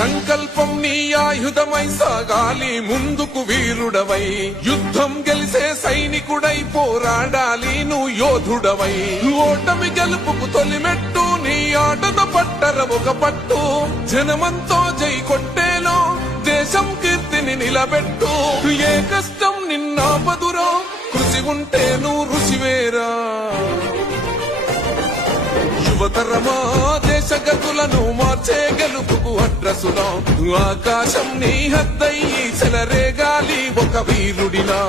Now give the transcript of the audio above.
సంకల్పం నీ ఆయుధమై సాగాలి ముందుకు వీరుడవై యుద్ధం గెలిసే సైనికుడై పోరాడాలి నువ్వు యోధుడవై ఓటమి గెలుపుకు తొలిమెట్టు నీ ఆటను పట్టర ఒక పట్టు జనమంతో జై కొట్టేలో దేశం కీర్తిని నిలబెట్టు ఏ కష్టం నిన్నాపదురో కృషి ఉంటే నువ్వు రుచివేరా యువతరమా దేశ గతులను మార్చే గెలుపుకు అడ్రసులో ఆకాశం నీ హద్దయి చెలరేగాలి ఒక వీరుడిలా